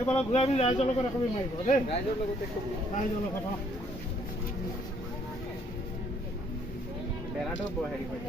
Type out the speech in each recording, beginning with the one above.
এইফালে ঘূৰাই আমি ৰাইজৰ লগত একবি মাৰিব দেই ৰাইজৰ লগত বেৰাটো হেৰি হয়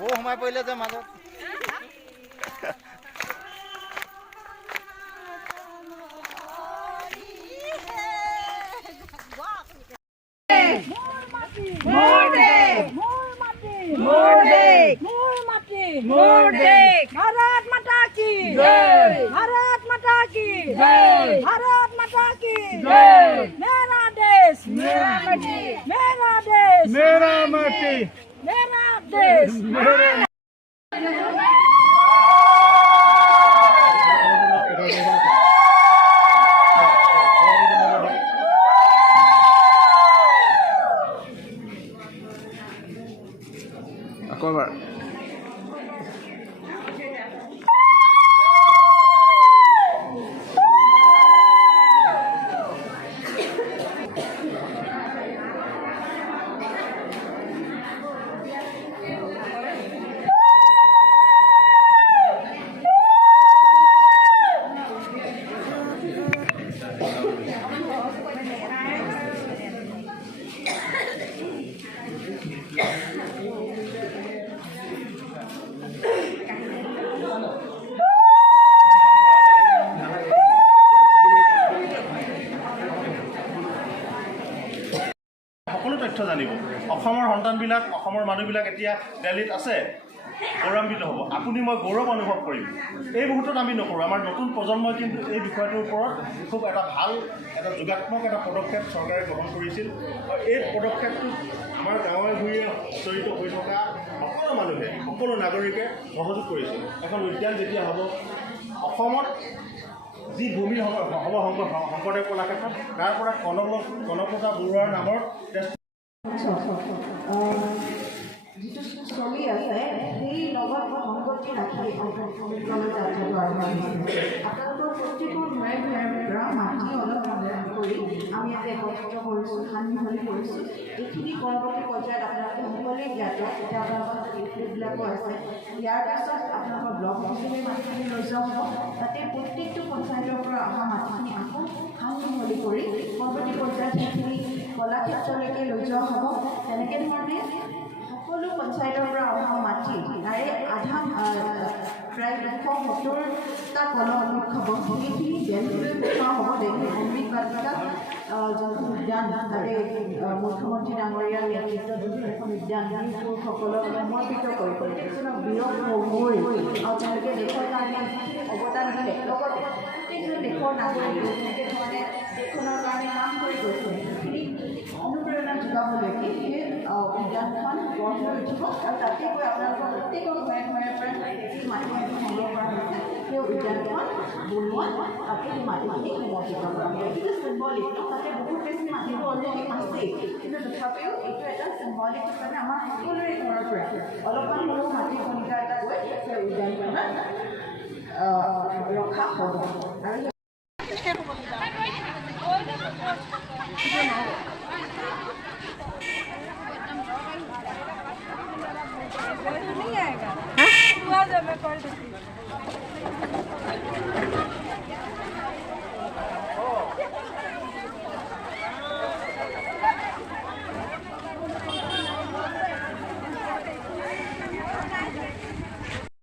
বৌ সোমাই পৰিলে যে মাজত भारत माता की जय भारत माता की जय भारत माता की जय मेरा देश मेरा माटी मेरा देश मेरा माटी मेरा देश সকলো তথ্য জানিব অসমৰ সন্তানবিলাক অসমৰ মানুহবিলাক এতিয়া দিল্লীত আছে গৌৰৱান্বিত হ'ব, আপুনি মই গৌৰৱ অনুভৱ কৰিম। এই মুহূৰ্তত আমি নকৰোঁ, আমাৰ নতুন প্ৰজন্মই কিন্তু এই বিষয়টোৰ ওপৰত খুব এটা ভাল এটা যোগাত্মক এটা পদক্ষেপ চৰকাৰে গ্ৰহণ কৰিছিল। আৰু এই পদক্ষেপটোত আমাৰ গাঁৱে ভূঞে জড়িত হৈ থকা সকলো মানুহে, সকলো নাগৰিকে সহযোগ কৰিছিল। এখন উদ্যান যেতিয়া হ'ব, অসমত যি ভূমি হ'ব শংকৰদেৱ কলাক্ষেত্ৰ, তাৰ পৰা কনকলতা বৰুৱাৰ নামৰ যিটো চলি আছে সেই লগত সংগতি ৰাখি আপোনালোকৰ প্ৰতিটো ঘৰে ঘৰে মাটি অলপ সংগ্ৰহ কৰি আমি ইয়াতে একত্ৰিত কৰিছোঁ, সান্মিহলি কৰিছোঁ। এইখিনি পৰৱৰ্তী পৰ্যায়ত আপোনালোকে সকলোৱে জ্ঞাত, এতিয়া আপোনালোকৰ এইবিলাকো আছে। ইয়াৰ পাছত আপোনালোকৰ ব্লক অফিচলৈ মাটিখিনি লৈ যোৱা হ'ব, তাতে প্ৰত্যেকটো পঞ্চায়তৰ পৰা অহা মাটিখিনি আকৌ সান্মিহলি কৰি পৰৱৰ্তী পৰ্যায়ত সেইখিনি কলাক্ষেত্ৰলৈকে লৈ যোৱা হ'ব। তেনেকৈ ধৰণে সকলো পঞ্চায়তৰ পৰা অহা মাটি তাৰে আধা প্ৰায় 270টা কলম খাব, সেইখিনি দেলহিলৈ পঠোৱা হ'ব। দেলহি অমৃত বাটিকাত যোনখন উদ্যান, তাতে মুখ্যমন্ত্ৰী ডাঙৰীয়াৰ নেতৃত্বত এখন উদ্যান শিশুসকলক সমৰ্পিত কৰিব। কিছুমান বীৰক হৈ আৰু তেওঁলোকে দেশৰ কাৰণে যিখিনি অৱদান দিলে, লগতে প্ৰত্যেকজন দেশৰ নাগৰিক যেনেকৈ ধৰণে দেশখনৰ কাৰণে কাম কৰি গৈছে, সেইখিনি অনুপ্ৰেৰণা যোগাবলৈকে সেই উদ্যানখন গঢ় লৈ উঠিব। আৰু তাতে গৈ আপোনালোকৰ প্ৰত্যেকৰ ঘৰে ঘৰে পৰা যি মাটিখিনি সংগ্ৰহ কৰা হৈছে, সেই উদ্যানখন বনোৱাত তাতে সেই মাটিখিনি সমৰ্পিত কৰা হ'ব। এইটো চিম্বলিক, তাতে বহুত বেছি মাটিটো অলৰেডি আছেই, কিন্তু তথাপিও এইটো এটা চিম্বলিক হিচাপে আমাৰ সকলোৰে ঘৰৰ পৰা অলপমান হ'লেও মাটিৰ কণিকা এটা গৈ সেই উদ্যানখনত ৰখা হ'ব। আৰু